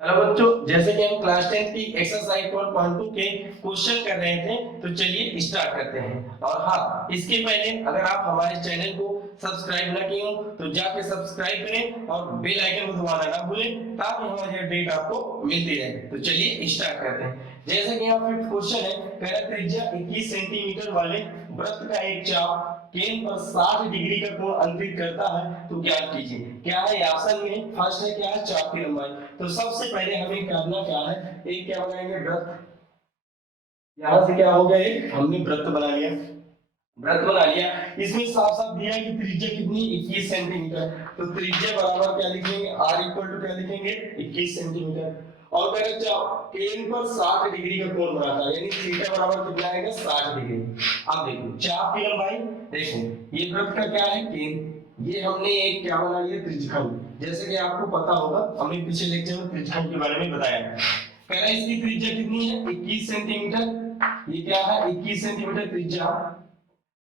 Hello बच्चों, जैसे कि हम क्लास 10 की एक्सरसाइज 12.2 के क्वेश्चन कर रहे थे, तो चलिए स्टार्ट करते हैं। और हाँ, इसके पहले अगर आप हमारे चैनल को सब्सक्राइब ना किए हो तो जाके सब्सक्राइब करें और बेल आइकन को दबाना ना भूलें, ताकि हमारी अपडेट आपको मिलती रहे। तो चलिए स्टार्ट करते हैं। जैसे कि यहाँ फिफ्थ क्वेश्चन है, कह रहा त्रिज्या 21 सेंटीमीटर वाले वृत्त का एक चाप केंद्र पर 60 डिग्री का कोण अंकित करता है, तो ज्ञात कीजिए। क्या है ऑप्शन में? फर्स्ट है क्या है, चाप की लंबाई। तो सबसे पहले हमें करना क्या है, एक क्या बनाएंगे, वृत्त। यहां से क्या हो गया, एक हमने वृत्त बना लिया। वृत्त बना लिया, इसमें साफ साफ दिया है कि त्रिज्या कितनी, 21 सेंटीमीटर। तो त्रिज्या बराबर क्या लिखेंगे, r इक्वल टू क्या लिखेंगे, 21 सेंटीमीटर। और कह रहे केंद्र पर 60 डिग्री का कोण बनाता है, यानी थीटा बराबर कितना आएगा, 60 डिग्री। अब देखो चाप की लंबाई, देखो ये वृत्त का क्या है, केंद्र। ये हमने एक क्या बना लिया, त्रिज्यखंड। जैसे कि आपको पता होगा, हमने पिछले लेक्चर में त्रिज्यखंड के बारे में बताया। कह रहा है इसकी त्रिज्या कितनी है, 21 सेंटीमीटर। ये क्या है, 21 सेंटीमीटर त्रिज्या।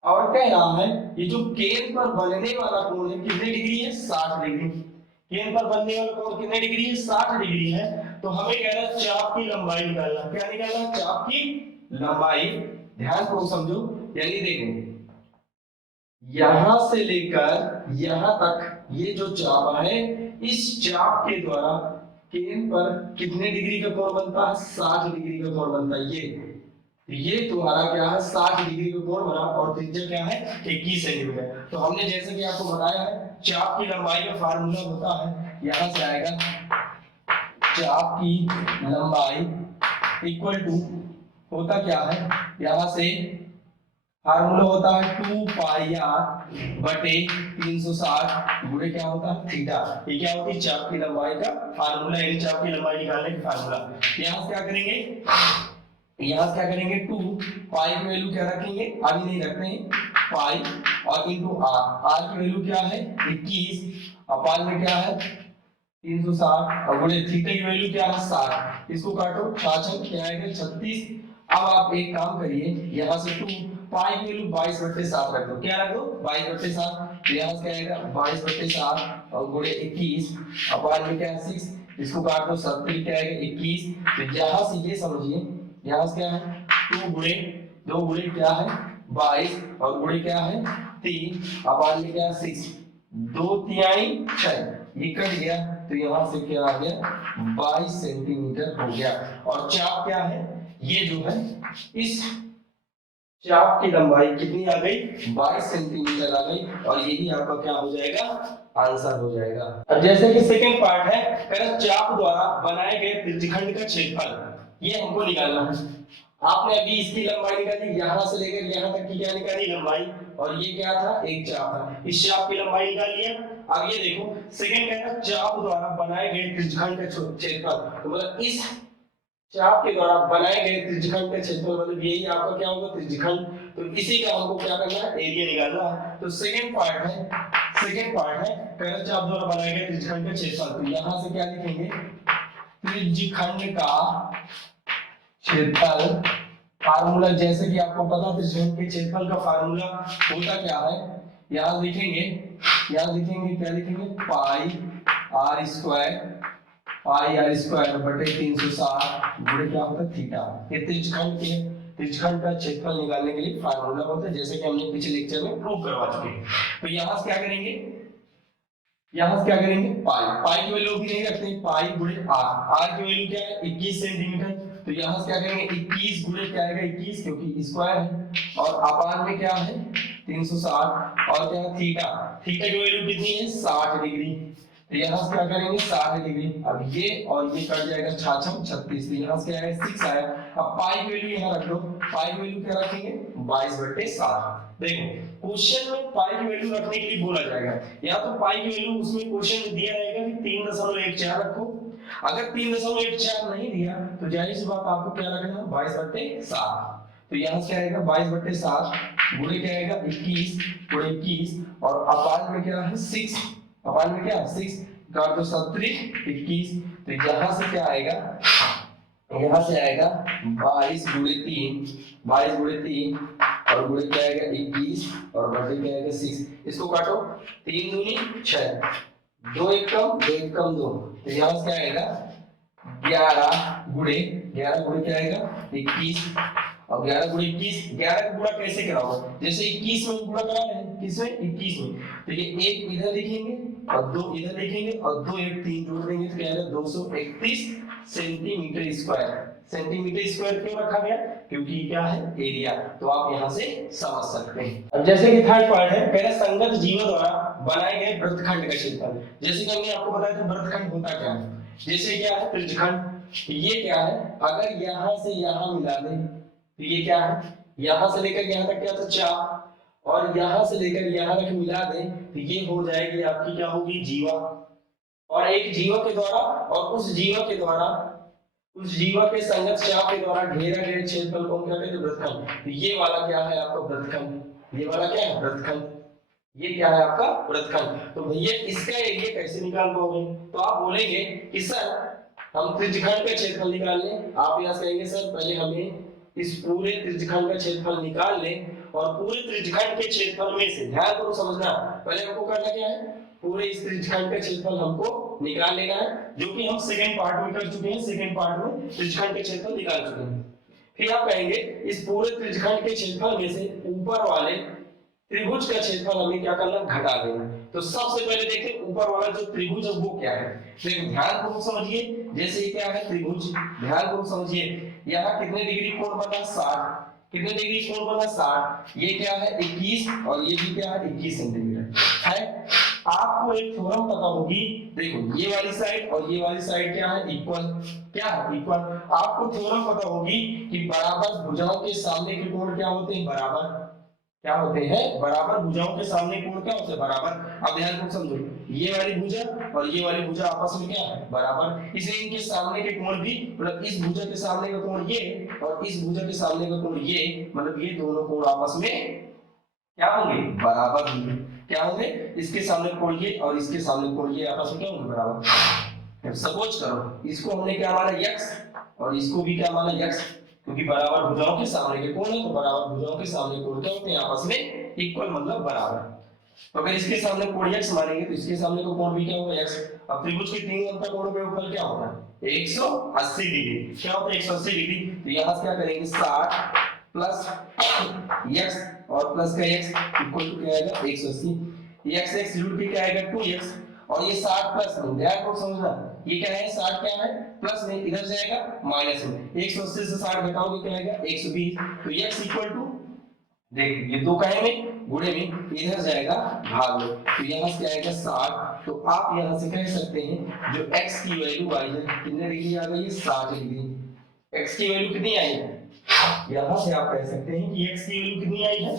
और कह रहा है ये जो केंद्र पर बनने वाला कोण है कितने डिग्री है, 60 डिग्री। केंद्र पर बनने वाला कोण कितने डिग्री है, 60 डिग्री है। तो हमें कह रहा है चाप की लंबाई निकालना। क्या निकालना, चाप की लंबाई। ध्यान को समझो, यानी देखो यहां से लेकर यहां तक ये जो चाप है, इस चाप के द्वारा केंद्र पर कितने डिग्री का कोण बनता है, 60 डिग्री का कोण बनता है। ये तुम्हारा क्या है, 60 डिग्री का कोण बना। और त्रिज्या क्या है, 21 सेंटीमीटर। तो हमने जैसे कि आपको बताया है, चाप की लंबाई का फार्मूला होता है, यहां से आएगा चाप की लंबाई इक्वल टू, होता क्या है, यहां से फार्मूला होता है 2 पाई आर बटे 360 गुणे क्या होता है, थीटा। ये क्या होती है, चाप की लंबाई का फार्मूला, यानी चाप की लंबाई निकालने का फार्मूला। यहां से क्या करेंगे, यहां क्या करेंगे, 2 पाई की वैल्यू क्या रखेंगे, अभी नहीं रखते हैं, पाई और इनटू आर। आर की वैल्यू क्या है, 21, अपान में क्या है 360, और गुणे थीटा की वैल्यू क्या है 60। इसको काटो, 66 क्या आएगा, 36। अब आप एक काम करिए, यहां से 2 पाई की वैल्यू 22/7 रख दो। क्या रख दो, 22/7। तो यहां से क्या आएगा 22/7 और गुणे 21, अपान में क्या है 6। इसको काट दो, 70 क्या आएगा 21। तो यहां से ये समझिए, यहां से क्या है 2 गुणे 2 गुणे क्या है 22 और गुणे क्या है 3, अपान में क्या है 6। 2 तिहाई 6, ये कट गया। तो यहां से क्या आ गया, 22 सेंटीमीटर हो गया। और चाप क्या है, ये जो है इस चाप की लंबाई कितनी आ गई, 22 सेंटीमीटर आ गई। और यही आपका क्या हो जाएगा, आंसर हो जाएगा। अब जैसे कि सेकंड पार्ट है, चाप द्वारा बनाए गए त्रिज्यखंड का क्षेत्रफल, ये हमको निकालना है। आपने अभी इसकी लंबाई निकाली, यहां से लेकर यहां तक की क्या निकाली, लंबाई। और ये क्या था, एक चाप था, इस चाप की लंबाई निकाल लिया। अब ये देखो सेकंड कहता है चाप द्वारा बनाए गए त्रिज्यखंड का क्षेत्रफल, तो मतलब इस चाप के द्वारा बनाए गए त्रिज्यखंड का क्षेत्रफल, मतलब यही आपका क्या होगा, त्रिज्यखंड। तो इसी का हमको क्या करना है, एरिया निकालना है। तो सेकंड पार्ट है, पहले चाप द्वारा बनाए गए त्रिज्यखंड का क्षेत्रफल। तो यहां से क्या लिखेंगे, त्रिज्यखंड का क्षेत्रफल। फार्मूला जैसे कि आपको पता, त्रिज्यखंड के क्षेत्रफल का फार्मूला होता क्या है, यहां लिखेंगे, क्या लिखेंगे, pi r square, pi r square बटे 360 गुणे क्या होता है थीटा। ये त्रिज्यखंड का क्षेत्रफल निकालने के लिए फार्मूला होता है, जैसे कि हमने पिछले लेक्चर में प्रूव करवा चुके हैं। तो यहां से क्या करेंगे, पाई की वैल्यू भी नहीं रखते, पाई गुणे आर की वैल्यू क्या है 21 सेंटीमीटर। तो यहां से क्या करेंगे, 21 गुणे क्या आएगा 21, क्योंकि स्क्वायर है, और अपान में क्या है 360, और क्या है थीटा। थीटा की वैल्यू कितनी है 60 डिग्री। तो यहां से क्या करेंगे 60 डिग्री। अब ये और ये कट जाएगा, 66 36। तो यहां से क्या आएगा 6 आया। अब पाई की वैल्यू यहां रख दो, पाई की वैल्यू क्या रखेंगे 22/7। देखो क्वेश्चन में पाई की वैल्यू रखने के लिए बोला जाएगा, या तो पाई की वैल्यू उसमें क्वेश्चन में दिया रहेगा कि 3.14 रखो। अगर 3.14 नहीं दिया तो जाहिर सी बात आपको क्या रखना, 22/7। तो यहां से आएगा 22/7 गुणे क्या आएगा 21 गुणे 21, और अपान में क्या है 6, अपान में क्या है 6 काट दो 37 21। तो यहां से क्या आएगा, यहां से आएगा 22 गुणे 3, 22 गुणे 3 और गुणे क्या आएगा 21 और बटे क्या आएगा 6। इसको काटो, 3 दूनी 6, 2 एक कम 2। तो यहां से क्या आएगा 11 गुणे 11 गुणे क्या आएगा 21, और 11 गुणे 21, 11 का गुणा कैसे कराओगे, जैसे 21 में गुणा करा रहे हैं, किसमें 21 में, तो ये एक इधर लिखेंगे और दो इधर लिखेंगे और दो एक तीन जोड़ देंगे तो क्या आएगा 231 सेंटीमीटर स्क्वायर। सेंटीमीटर स्क्वायर क्यों रखा गया, क्योंकि क्या है एरिया, तो आप यहाँ से समझ सकते हैं। अब जैसे कि थर्ड पार्ट है, कह रहे संगत जीवों द्वारा बनाए गए वृत्तखंड का क्षेत्रफल। जैसे कि हमने आपको बताया था वृत्तखंड होता क्या है, जैसे क्या है त्रिज्यखंड, ये क्या है, अगर यहाँ से यहाँ मिला दे तो ये क्या है, यहाँ से लेकर यहाँ तक क्या था चाप, और यहाँ से लेकर यहाँ तक मिला दे तो ये हो जाएगी आपकी क्या होगी जीवा, और एक जीवा के द्वारा और उस जीवा के द्वारा उस जीवा के संगत चाप के द्वारा घेरा गए क्षेत्रफल को क्या कहते हैं वृत्तखंड। तो ये वाला क्या है आपका वृत्तखंड, ये वाला क्या है वृत्तखंड, ये क्या है आपका वृत्तखंड। तो भैया इसका एरिया कैसे निकाल पाओगे, तो आप बोलेंगे कि सर हम त्रिज्यखंड का क्षेत्रफल निकाल लें, आप यहाँ से कहेंगे सर पहले हमें इस पूरे त्रिज्यखंड का क्षेत्रफल निकाल लें, और पूरे त्रिज्यखंड के क्षेत्रफल में से ध्यान करो समझना, पहले हमको करना क्या है, पूरे इस त्रिज्यखंड का क्षेत्रफल हमको निकाल लेना है, जो कि हम सेकंड पार्ट में कर चुके हैं, सेकंड पार्ट में त्रिज्यखंड के क्षेत्रफल निकाल चुके हैं। फिर आप कहेंगे इस पूरे त्रिज्यखंड के क्षेत्रफल में से ऊपर वाले त्रिभुज का क्षेत्रफल हमें क्या करना घटा देना। तो सबसे पहले देखते ऊपर वाला जो त्रिभुज है वो क्या है, देखो ध्यानपूर्वक समझिए, जैसे ये क्या है त्रिभुज, ध्यानपूर्वक समझिए, यहाँ कितने डिग्री कोण बना 60, कितने डिग्री कोण बना 60, ये क्या है 21 और ये भी क्या है 21 सेंटीमीटर है। आपको एक थ्योरम पता होगी, देखो ये वाली साइड और ये वाली साइड क्या है इक्वल, क्या है इक्वल। आपको थ्योरम पता होगी कि बराबर भुजाओं के सामने के कोण क्या होते हैं बराबर, क्या होते हैं बराबर, भुजाओं के सामने कोण क्या होते हैं बराबर। अब ध्यान से समझो, ये वाली भुजा और ये वाली भुजा आपस में क्या है बराबर, इसलिए इनके सामने के कोण भी मतलब इस भुजा के सामने का कोण ये और इस भुजा के सामने का कोण ये, मतलब ये दोनों कोण आपस में क्या होंगे बराबर होंगे, क्या होंगे, इसके सामने कोण ये और इसके सामने कोण ये आपस में क्या होंगे बराबर। सपोज करो इसको हमने क्या माना x और इसको भी क्या माना x, क्योंकि बराबर भुजाओं के सामने के कोण है, तो बराबर भुजाओं के सामने कोण क्या होते हैं आपस में इक्वल मतलब बराबर। तो अगर इसके सामने कोण x मानेंगे तो इसके सामने का कोण भी क्या होगा x। अब त्रिभुज के तीनों अंतःकोणों का योगफल क्या होता है 180 डिग्री, क्या होता है 180 डिग्री। तो यहाँ से क्या करेंगे 60 प्लस x और प्लस का x इक्वल टू क्या आएगा 180, x x जुड़ के क्या आएगा 2x, और ये 60 प्लस में ध्यान को समझना, ये क्या है 60 क्या है प्लस में इधर जाएगा माइनस में, 180 से 60 घटाओगे क्या आएगा 120, तो x इक्वल टू देख ये दो कहे में गुणे में इधर जाएगा भाग में, तो यहाँ से आएगा 60। तो आप यहाँ से कह सकते हैं जो x की वैल्यू आई है कितने डिग्री आ गई है 60 डिग्री, x की वैल्यू कितनी आई है, यहाँ से आप कह सकते हैं कि x की वैल्यू कितनी आई है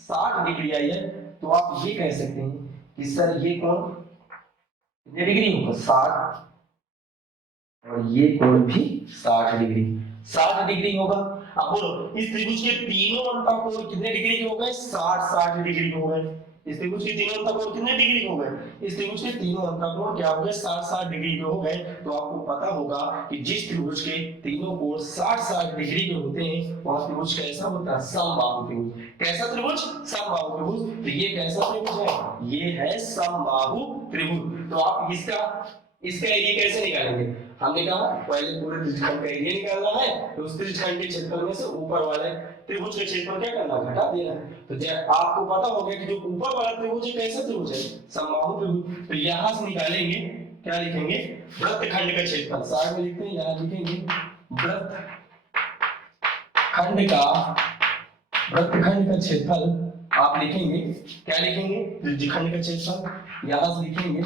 60 डिग्री आई है। तो आप ये कह सकते हैं कि सर ये कोण कितने डिग्री होगा 60 और ये कोण भी 60 डिग्री, 60 डिग्री होगा। अब बोलो इस त्रिभुज के तीनों अंतःकोण कितने डिग्री के हो गए 60 डिग्री के हो गए, इस त्रिभुज के तीनों अंतःकोण कितने डिग्री के हो गए, इस त्रिभुज के तीनों अंतःकोण क्या हो गए 60 डिग्री के हो गए। तो आपको पता होगा कि जिस त्रिभुज के तीनों कोण 60 डिग्री के होते हैं वह त्रिभुज कैसा होता है समबाहु त्रिभुज। कैसा त्रिभुज समबाहु त्रिभुज। तो ये कैसा त्रिभुज है, ये है समबाहु त्रिभुज। तो आप इसका एरिया कैसे निकालेंगे, हमने कहा पहले पूरे त्रिज्यखंड का एरिया निकालना है, तो उस त्रिज्यखंड के क्षेत्रफल में से ऊपर वाले त्रिभुज का क्षेत्रफल क्या करना घटा देना। तो जब आपको पता हो गया कि जो ऊपर वाला त्रिभुज है कैसा त्रिभुज है समबाहु त्रिभुज, तो यहां से निकालेंगे क्या लिखेंगे वृत्तखंड का क्षेत्रफल, साइड में लिखते हैं यहां लिखेंगे वृत्तखंड का क्षेत्रफल आप लिखेंगे क्या लिखेंगे त्रिज्यखंड का क्षेत्रफल, यहां से लिखेंगे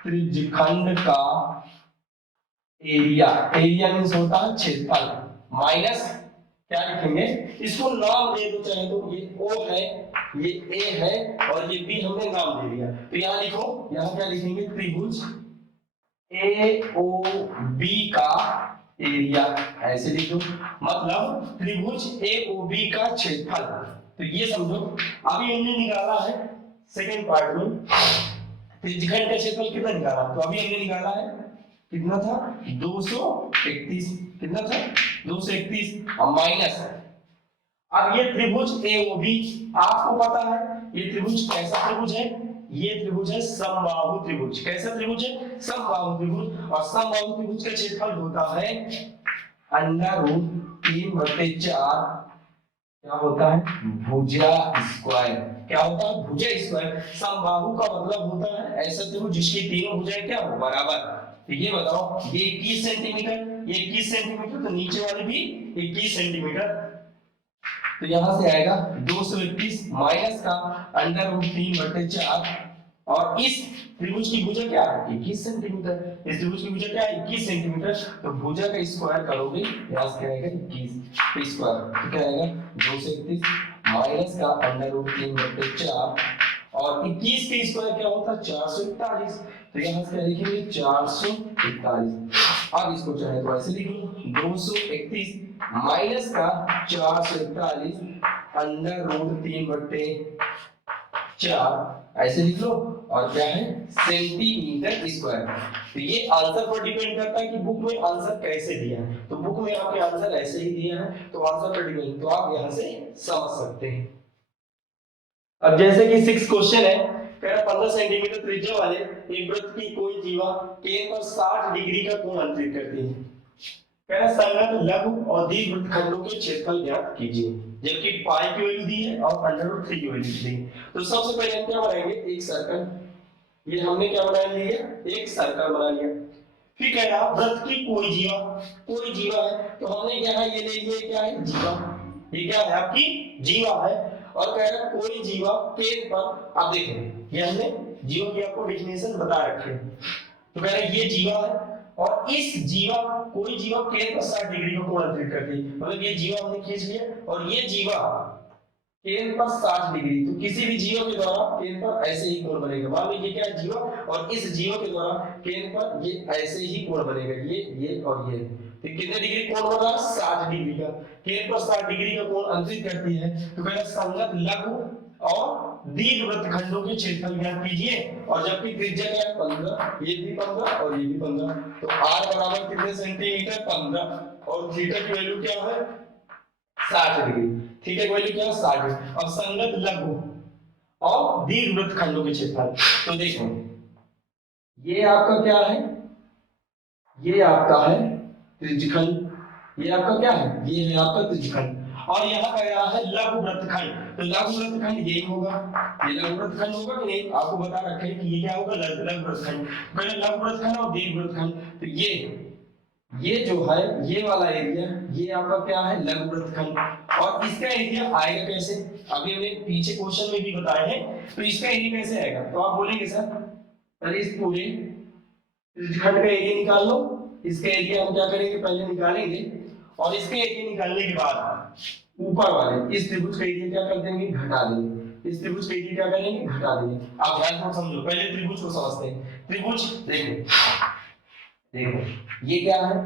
त्रिज्यखंड का एरिया, एरिया मींस होता है क्षेत्रफल माइनस क्या लिखेंगे, इसको नाम दे दो चाहे तो, ये O है ये A है और ये B हमने नाम दे दिया। तो यहाँ लिखो, यहाँ क्या लिखेंगे त्रिभुज AOB का एरिया, ऐसे लिख दो, मतलब त्रिभुज AOB का क्षेत्रफल। तो ये समझो अभी हमने निकाला है सेकेंड पार्ट में त्रिज्यखंड का क्षेत्रफल कितना निकाला, तो अभी हमने निकाला है कितना था 231, कितना था 231 और माइनस। अब ये त्रिभुज AOB आपको पता है ये त्रिभुज कैसा त्रिभुज है, ये त्रिभुज है समबाहु त्रिभुज। कैसा त्रिभुज है? समबाहु त्रिभुज। और समबाहु त्रिभुज का क्षेत्रफल होता है √3/4 क्या होता है? भुजा स्क्वायर। क्या होता है? भुजा स्क्वायर। समबाहु का मतलब होता है ऐसा त्रिभुज जिसकी तीनों भुजाएं क्या हो? बराबर। तो ये बताओ, ये 21 सेंटीमीटर, ये 21 सेंटीमीटर, तो नीचे वाली भी 21 सेंटीमीटर। तो यहां से आएगा 221 माइनस का √3/4। और इस त्रिभुज की भुजा क्या है? 21 सेंटीमीटर। इस त्रिभुज की भुजा क्या है? 21 सेंटीमीटर। तो भुजा का स्क्वायर करोगे, यहां से क्या आएगा? 21 स्क्वायर। तो क्या आएगा? 231 माइनस का √3/4। और 21 के स्क्वायर क्या होता है? 441। तो यहां से क्या लिखेंगे? 441। अब इसको चाहे तो ऐसे लिख लो, 231 माइनस का 441 √3/4 ऐसे लिख लो। और क्या है? Centimetre square. तो ये आंसर पर डिपेंड करता है कि बुक में आंसर कैसे दिया है। तो बुक में आपके आंसर ऐसे ही दिया है, तो आंसर पर डिपेंड, तो आप यहां से समझ सकते हैं। अब जैसे कि 6 क्वेश्चन है, कह रहा 15 सेंटीमीटर त्रिज्या वाले एक वृत्त की कोई जीवा केंद्र पर 60 डिग्री का कोण अंतरित करती है। कह रहा संगत लघु और दीर्घ वृत्तखंडों के क्षेत्रफल ज्ञात कीजिए। जबकि पाई की वैल्यू दी है और √3 की वैल्यू दी है। तो सबसे पहले हम क्या बनाएंगे? एक सर्कल। ये हमने क्या बना लिया? एक सर्कल बना लिया। फिर कह रहा वृत्त की कोई जीवा, कोई जीवा है, तो हमने यहाँ ये ले लिया, क्या है? जीवा। ये क्या है? आपकी जीवा है। और कह रहा कोई जीवा केंद्र पर, आप देखें ये हमने जीवा की आपको डेफिनेशन बता रखे। तो कह रहा ये जीवा है और इस जीवा, कोई जीवा केंद्र पर 60 डिग्री का कोण अंतरित करती है। मतलब ये जीवा हमने खींच लिया और ये जीवा केंद्र पर 60 डिग्री। तो किसी भी जीवा के द्वारा केंद्र पर ऐसे ही कोण बनेगा। मान लीजिए क्या जीवा, और इस जीवा के द्वारा केंद्र पर ये ऐसे ही कोण बनेगा, ये और ये। तो कितने डिग्री कोण बन रहा है? 60 डिग्री का। केंद्र पर 60 डिग्री का कोण अंतरित करती है। तो कह रहा संगत लघु और दीर्घ वृत्तखंडों के क्षेत्रफल ज्ञात कीजिए। और जबकि त्रिज्या क्या है? 15, ये भी 15 और ये भी 15। तो r बराबर कितने सेंटीमीटर? 15। और थीटा की वैल्यू क्या है? 60 डिग्री। थीटा की वैल्यू क्या है? 60 डिग्री। अब संगत लघु और दीर्घ वृत्तखंडों के क्षेत्रफल, तो देखो ये आपका क्या है? ये आपका है त्रिज्यखंड। ये आपका क्या है? ये है आपका त्रिज्यखंड। और यहाँ कह रहा है लघु वृत्तखंड। तो लघु वृत्तखंड यही होगा, ये लघु वृत्तखंड होगा कि नहीं? आपको बता रखे हैं कि ये क्या होगा? लघु वृत्तखंड। पहले लघु वृत्तखंड और दीर्घ वृत्तखंड। तो ये जो है, ये वाला एरिया, ये आपका क्या है? लघु वृत्तखंड। और इसका एरिया आएगा कैसे? अभी हमने पीछे क्वेश्चन में भी बताए हैं। तो इसका एरिया कैसे आएगा? तो आप बोलेंगे सर पहले इस पूरे त्रिज्यखंड का एरिया निकाल लो। इसका एरिया हम क्या करेंगे? पहले निकालेंगे। और इसके एरिया निकालने के बाद ऊपर वाले इस त्रिभुज का एरिया क्या कर देंगे? घटा देंगे। इस त्रिभुज का एरिया क्या करेंगे? घटा देंगे। आप ध्यान से समझो, पहले त्रिभुज को समझते हैं। त्रिभुज देखो, देखो ये क्या है?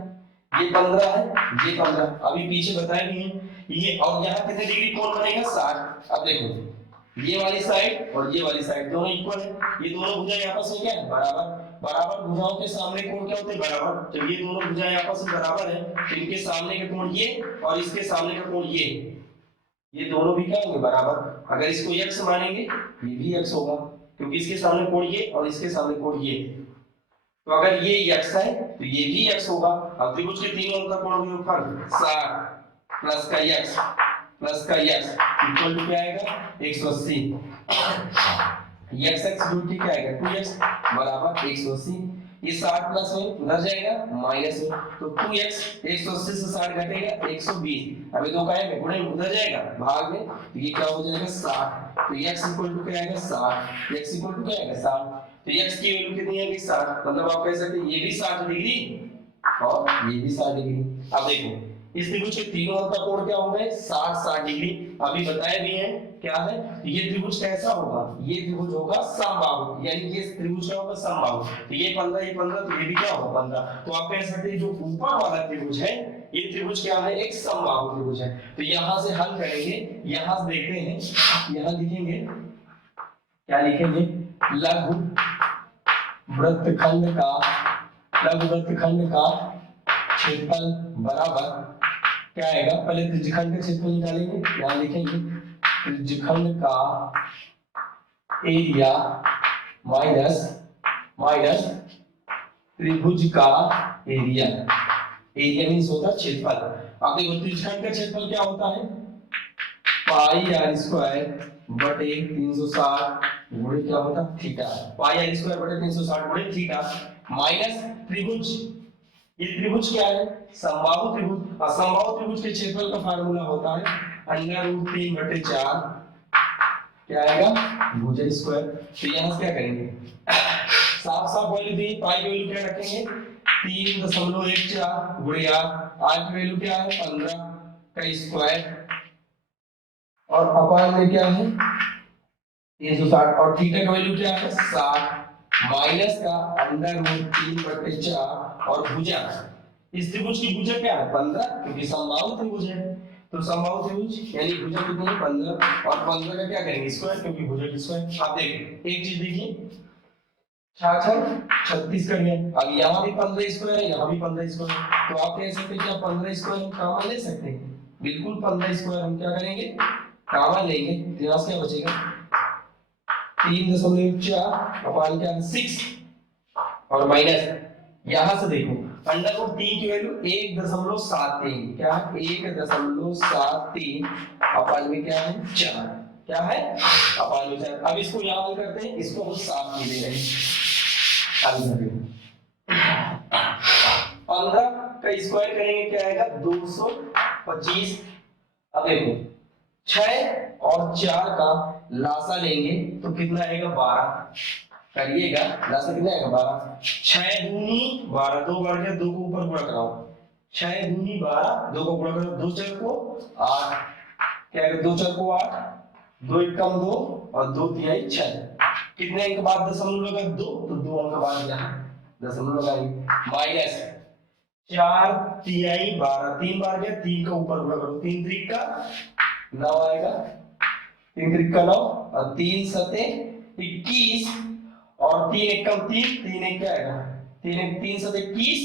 ये 15 है, ये 15, अभी पीछे बताए भी हैं ये। और यहाँ कितने डिग्री कोण बनेगा? 60। अब देखो ये वाली साइड और ये वाली साइड दोनों इक्वल है। ये दोनों भुजाएं आपस में क्या है? बराबर। बराबर भुजाओं के सामने कोण क्या होते हैं? बराबर। जब ये दोनों भुजाएं आपस में बराबर है तो इनके सामने का कोण ये और इसके सामने का कोण ये दोनों भी क्या होंगे? बराबर। अगर इसको x मानेंगे ये भी x होगा, क्योंकि इसके सामने कोण ये और इसके सामने कोण ये। तो अगर ये x है तो ये भी x होगा। अब त्रिभुज के तीनों अंक का कोण गुणनफल 60 प्लस का x प्लस का x इक्वल टू क्या आएगा? 180। x x जोड़ के क्या आएगा? 2x बराबर 180। ये 60 प्लस में उधर जाएगा माइनस में, तो 2x 180 से 60 घटेगा 120। अभी दो का है गुणे उधर जाएगा भाग में, तो ये क्या हो जाएगा? 60। तो x इक्वल टू क्या आएगा? 60। x इक्वल टू क्या आएगा? 60। तो x की वैल्यू कितनी है? 60। मतलब आप कह सकते हैं ये भी 60 डिग्री और ये भी 60 डिग्री। अब देखो इस त्रिभुज के तीनों अंक का कोण क्या होगा? 60 डिग्री। अभी बताए भी हैं क्या है? ये त्रिभुज कैसा होगा? ये त्रिभुज होगा समबाहु, यानी ये त्रिभुज क्या होगा? समबाहु। तो ये 15 ये 15, तो ये भी क्या होगा? 15। तो आप कह सकते हैं जो ऊपर वाला त्रिभुज है ये त्रिभुज क्या है? एक समबाहु त्रिभुज है। तो यहां से हल करेंगे, यहां से देखते हैं, यहां लिखेंगे क्या? लिखेंगे लघु वृत्तखंड का क्षेत्रफल बराबर क्या आएगा? पहले त्रिज्यखंड का क्षेत्रफल निकालेंगे। यहां लिखेंगे त्रिज्यखंड का एरिया माइनस माइनस त्रिभुज का एरिया। एरिया मीन्स होता है क्षेत्रफल। आप देखो त्रिभुजखंड का क्षेत्रफल क्या होता है, पाई आर स्क्वायर बटे 360 गुणे क्या होता है थीटा। पाई आर स्क्वायर बटे 360 गुणे थीटा माइनस त्रिभुज, ये त्रिभुज क्या है, समबाहु त्रिभुज। और समबाहु त्रिभुज के क्षेत्रफल का फार्मूला होता है √3/4 क्या आएगा भुजा स्क्वायर। तो यहां से क्या करेंगे, साफ साफ वैल्यू दी, पाई की वैल्यू क्या रखेंगे 3.14 गुणे आर की वैल्यू क्या है 15 का स्क्वायर, और अपान में क्या है 360, और थीटा का वैल्यू क्या है 60 माइनस का √3/4 और भुजा, इस त्रिभुज की भुजा क्या है 15 क्योंकि समबाहु त्रिभुज है। तो समबाहु त्रिभुज यानी भुजा कितनी है 15, और 15 का क्या करेंगे स्क्वायर क्योंकि भुजा की स्क्वायर। आप देखिए एक चीज देखिए 36 कर गया, अब यहाँ भी 15 स्क्वायर है, यहाँ भी 15 स्क्वायर है, तो आप कह सकते हैं क्या 15 स्क्वायर हम कॉमन ले सकते हैं, बिल्कुल 15 स्क्वायर हम क्या करेंगे कॉमन लेंगे। तो यहाँ से क्या बचेगा 3.4 अपान क्या 6 और माइनस यहां से देखो √3 की वैल्यू 1.73 क्या है 1.73 अपान में क्या है 4 क्या है अपान में 4। अब इसको यहां हल करते हैं, इसको हम साफ नहीं दे रहे हैं। 15 का स्क्वायर करेंगे क्या आएगा 225। अब देखो 6 और 4 का लासा लेंगे तो कितना आएगा 12 करिएगा, लासा कितना आएगा 12, 6 दूनी 12 दो बढ़ गया, 2 को ऊपर गुणा कराओ, 6 दूनी 12 2 को गुणा करो, 2 4 को 8 क्या है 2 4 को 8 2 1 कम 2 और 2 3 6 कितने अंक बाद दशमलव लगा 2 तो 2 अंक बाद यहाँ दशमलव लगाएंगे माइनस 4 3 12 3 बार गया 3 का ऊपर गुणा करो 3 3 का 9 आएगा 3 3 का 9 और 3 7 21 और 3 1 कम 3 3 1 क्या आएगा 3 1 3 7 21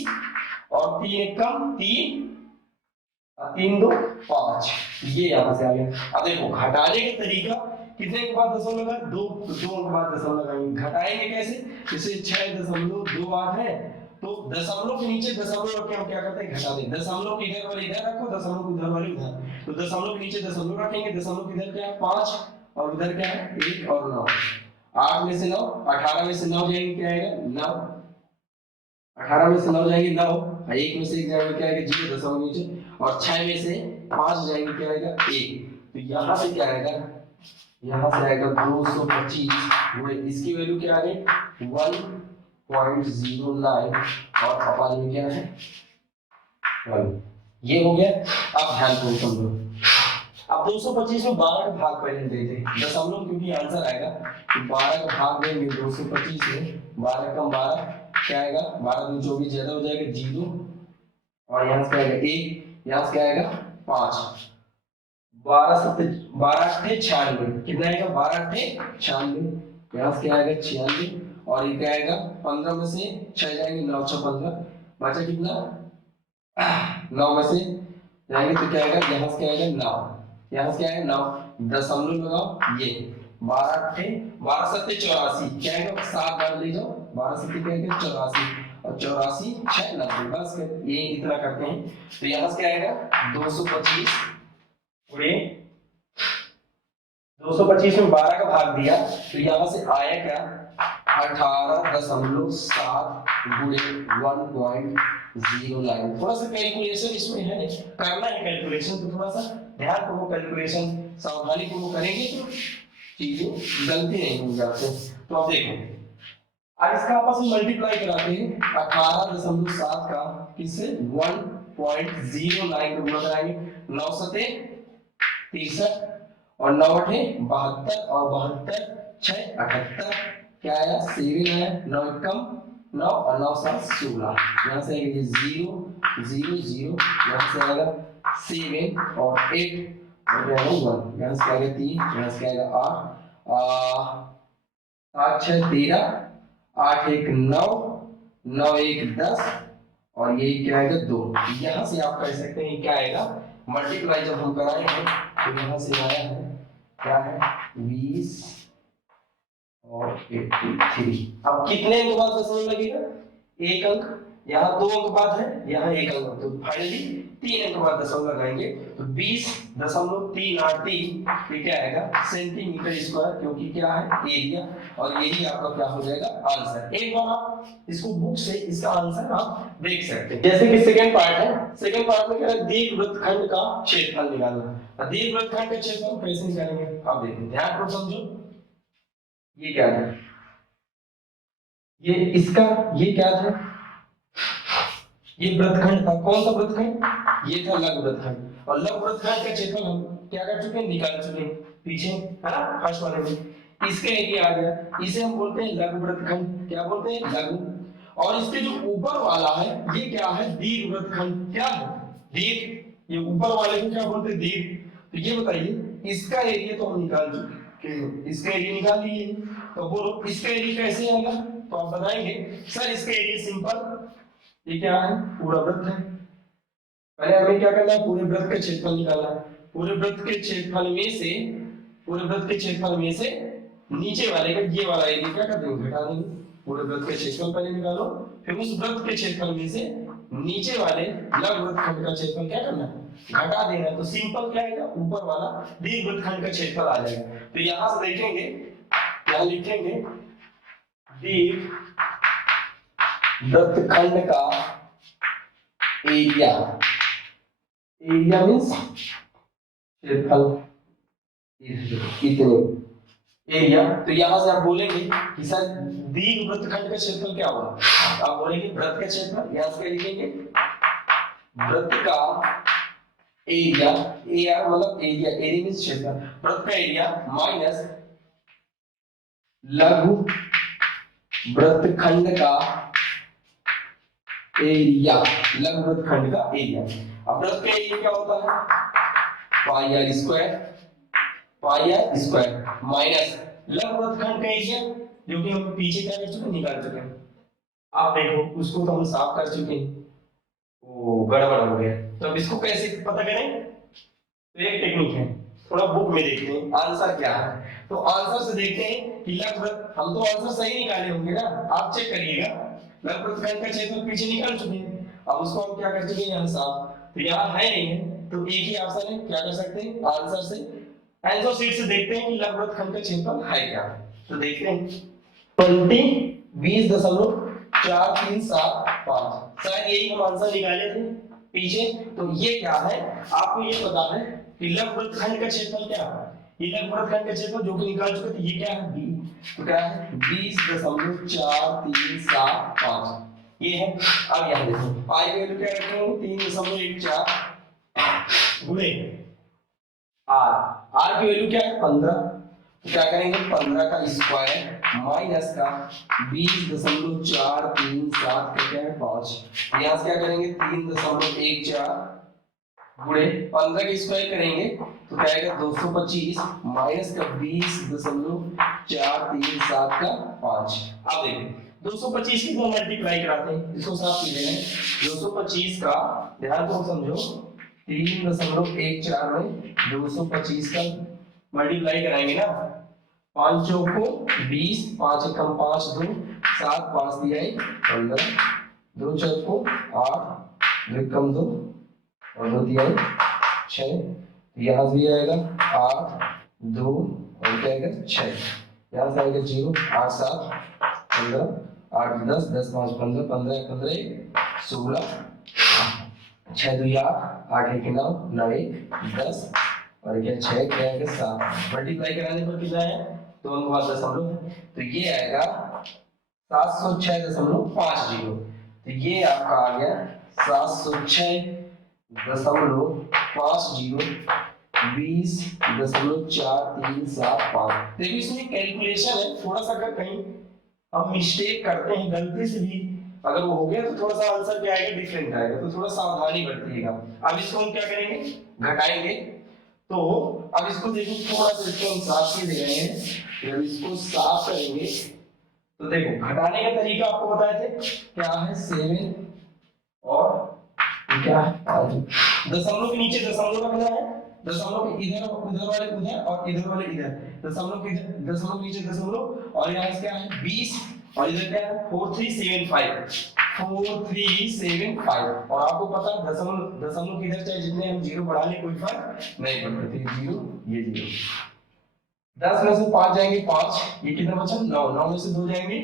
और 3 1 कम 3 3 2 5 ये यहां से आ गया। अब देखो घटाने का तरीका कितने के बाद दशमलव लगा 2 तो 2 के बाद दशमलव लगाएंगे। घटाएंगे कैसे, जैसे 6.28 है तो दशमलव के नीचे दशमलव रख के हम क्या करते हैं घटा दें, दशमलव की इधर वाली इधर रखो दशमलव की उधर वाली उधर, तो दशमलव के नीचे दशमलव रखेंगे, दशमलव की इधर क्या है 5 और उधर क्या है 1 और 9, 8 में से 9 18 में से 9 जाएंगे क्या आएगा 9, 18 में से 9 जाएंगे 9, 1 में से 1 जाएंगे क्या आएगा 0 दशमलव नीचे, और 6 में से 5 जाएंगे क्या आएगा 1, तो यहां से क्या आएगा यहां से आएगा 225 इसकी वैल्यू क्या आ गई 1.09 और अपान में क्या है 1, ये हो गया। अब ध्यान को समझो, अब 225 में 12 का भाग पहले देते हैं दशमलव क्योंकि आंसर आएगा तो 12 का भाग देंगे 225 में 12 कम 12 क्या आएगा 12 दूनी 24 ज्यादा हो जाएगा 0 और यहाँ से क्या आएगा 1 यहाँ से क्या आएगा 5 12 7 12 8 96 कितना आएगा 12 8 96 यहाँ से क्या आएगा 96 और ये क्या आएगा 15 में से 6 जाएंगे 9 6 15 बचा कितना 9 में से जाएंगे तो क्या आएगा यहाँ से क्या आएगा 9 यहाँ से क्या है 9 दशमलव लगाओ ये 12 7 84 क्या आएगा 7 बार ले जाओ 12 7 क्या आएगा 84 और 84 6 90 बस ये इतना करते हैं। तो यहाँ से क्या आएगा 225 गुणे 225 में 12 का भाग दिया तो यहाँ से आया क्या 18.7 गुणे 1.09। थोड़ा सा कैलकुलेशन इसमें है करना है कैलकुलेशन, तो थोड़ा सा ध्यान पूर्वक कैलकुलेशन सावधानी पूर्वक करेंगे तो चीजें गलती नहीं होगी आपसे। तो अब देखो अब इसका आपस में मल्टीप्लाई कराते हैं 18.7 का किससे 1.09 को गुणा कराएंगे 9 7 63 और 9 8 72 और 72 6 78 क्या आया 7 आया 9 कम 9 और 9 7 16 यहाँ से आएगा 0 0 0 यहाँ से आएगा 7 और 8 और यहाँ 1 यहाँ से आएगा 3 यहाँ से आएगा 8 6 13 8 1 9 9 1 10 और ये क्या आएगा 2। यहाँ से आप कह सकते हैं क्या आएगा मल्टीप्लाई जब हम कराए हैं तो यहाँ से आया है क्या है 20 और 83। अब कितने अंक बाद दशमलव लगेगा? एक अंक। यहाँ 2 अंक बाद है, यहाँ 1 अंक, तो फाइनली 3 अंक बाद दशमलव लगाएंगे तो 20.383 ये क्या आएगा? सेंटीमीटर स्क्वायर, क्योंकि क्या है? एरिया, और यही आपका क्या हो जाएगा? आंसर। एक बार आप इसको बुक से इसका आंसर आप देख सकते हैं। जैसे कि सेकंड पार्ट है, सेकंड पार्ट में क्या है? दीर्घवृत्तखंड का क्षेत्रफल निकालना। दीर्घवृत्तखंड का क्षेत्रफल कैसे निकालेंगे आप देखिए, ध्यान पूर्वक समझो। ये क्या था? ये इसका, ये क्या था? ये वृत्तखंड था। कौन सा वृत्तखंड? ये था लघु वृत्तखंड। और लघु वृत्तखंड का क्षेत्रफल हम क्या कर चुके हैं? निकाल चुके हैं पीछे, है ना, फर्स्ट वाले में। इसका एरिया आ गया, इसे हम बोलते हैं लघु वृत्तखंड। क्या बोलते हैं? लघु। और इसके जो ऊपर वाला है ये क्या है? दीर्घ वृत्तखंड। क्या है? दीर्घ। ये ऊपर वाले को क्या बोलते हैं? दीर्घ। तो ये बताइए, इसका एरिया तो हम निकाल चुके हैं, इसका एरिया निकाल लिए, तो बोलो इसका एरिया कैसे आएगा? तो आप बताएंगे सर इसका एरिया सिंपल, ये क्या है? पूरा वृत्त है। पहले हमें क्या करना है? पूरे वृत्त का क्षेत्रफल निकालना है। पूरे वृत्त के क्षेत्रफल में से, पूरे वृत्त के क्षेत्रफल में से नीचे वाले का ये वाला एरिया क्या कर देंगे? घटा देंगे। पूरे वृत्त के क्षेत्रफल पहले निकालो, फिर उस वृत्त के क्षेत्रफल में से नीचे वाले लघु वृत्तखंड का क्षेत्रफल क्या करना है? घटा देना। तो सिंपल क्या आएगा? ऊपर वाला दीर्घ वृत्तखंड का क्षेत्रफल आ जाएगा। तो यहां से देखेंगे, यहां लिखेंगे दीर्घ वृत्तखंड का एरिया। एरिया मींस क्षेत्रफल, कितने एरिया। तो यहां से आप बोलेंगे कि सर दीर्घ वृत्तखंड का क्षेत्रफल क्या होगा? आप बोलेंगे वृत्त का क्षेत्रफल। यहां से लिखेंगे वृत्त का एरिया। एरिया मतलब एरिया, एरिया मींस क्षेत्रफल, वृत्त का एरिया माइनस लघु वृत्तखंड का एरिया। लघु वृत्तखंड का एरिया। अब वृत्त का एरिया क्या होता है? Pi r square, pi r square minus लघु वृत्तखंड का एरिया, जो कि हम पीछे क्या कर चुके हैं? निकाल चुके हैं। आप देखो उसको तो हम साफ कर चुके हैं, वो गड़बड़ हो गया। तो अब इसको कैसे पता करें? तो एक टेक्निक है, थोड़ा बुक में देखते हैं आंसर क्या है। तो आंसर से देखते हैं कि लघु वृत्त, हम तो आंसर सही निकाले होंगे ना, आप चेक करिएगा। लघु वृत्तखंड का क्षेत्रफल पीछे निकाल चुके हैं, अब उसको हम क्या कर चुके हैं? यहाँ साफ। तो यहाँ है नहीं है, तो एक ही ऑप्शन है, क्या कर सकते हैं? आंसर से, आंसर शीट से देखते हैं कि लघु वृत्तखंड का क्षेत्रफल है क्या। तो देखते हैं 20.437 शायद यही हम आंसर निकाले थे पीछे। तो ये क्या है? आपको ये पता है कि लघु वृत्तखंड का क्षेत्रफल क्या है? ये लघु वृत्तखंड का क्षेत्रफल जो कि निकाल चुके थे, ये क्या है? बी। तो क्या है? 20.4375 ये है। अब यहाँ देखो आई की वैल्यू क्या रखेंगे? 3.14 गुणे आर। आर की वैल्यू क्या है? 15। तो क्या करेंगे? 15 का स्क्वायर माइनस का 20.437 का क्या है? 5। यहाँ से क्या करेंगे? 3.14 गुणे 15 का स्क्वायर करेंगे तो क्या आएगा? 225 माइनस का 20.437 का 5। अब देखिए 225 की हम मल्टीप्लाई कराते हैं, इसको साफ कीजिए। 225 का ध्यान को समझो, 3.14 में 225 का मल्टीप्लाई कराएंगे ना, 5 चौको 20, 5 एकम 5 2 7 5 दिया 15, 2 चौको 8 2 एकम 2 और 2 दिया 6। यहाँ से भी आएगा 8 2 और क्या आएगा? 6। यहाँ से आएगा 0 8 7 15 8 10 10 5 15 15 15 16 6 2 8 8 1 9 9 1 10 और क्या 6 क्या आएगा? 7। मल्टीप्लाई कराने पर कितना है? तो हम बात दशमलव है, तो ये आएगा 706.50। तो ये आपका आ गया 706.50 20.4375। देखिए इसमें कैलकुलेशन है, थोड़ा सा अगर कहीं हम मिस्टेक करते हैं गलती से भी अगर वो हो गया तो थोड़ा सा आंसर क्या आएगा? डिफरेंट आएगा, तो थोड़ा सावधानी बरतिएगा। अब इसको हम क्या करेंगे? घटाएंगे। तो अब इसको देखिए थोड़ा सा इसको हम साफ ही दे रहे हैं, जब इसको साफ करेंगे तो देखो घटाने का तरीका आपको बताए थे क्या है? 7 और क्या है? दशमलव के नीचे दशमलव रखना है, दशमलव इधर उधर वाले उधर और इधर वाले इधर, दशमलव इधर दशमलव नीचे दशमलव, और यहाँ क्या है 20 और इधर क्या है 4375 और आपको पता है दशमलव दशमलव किधर चाहे जितने हम जीरो बढ़ा ले कोई फर्क नहीं पड़ता। तो जीरो ये जीरो, 10 में से 5 जाएंगे 5, ये कितना बचा 9, 9 में से 2 जाएंगे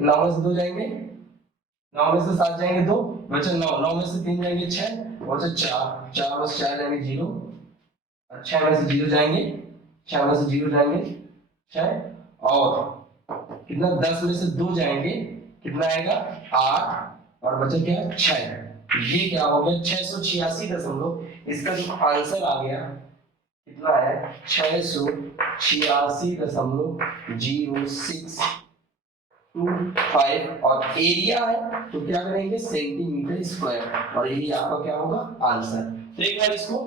9 में से 2 जाएंगे, 9 में से 7 जाएंगे 2 बचा 9, 9 में से 3 जाएंगे 6 बचा 4, 4 में से 4 जाएंगे 0, 6 में से 0 जाएंगे, 6 में से 0 जाएंगे 6 और कितना 10 में से 2 जाएंगे कितना आएगा 8 और बचा क्या 6। ये क्या हो गया 686 इसका जो आंसर आ गया कितना है 686.0625 और एरिया है तो क्या करेंगे सेंटीमीटर स्क्वायर और यही आपका क्या होगा आंसर। तो एक बार इसको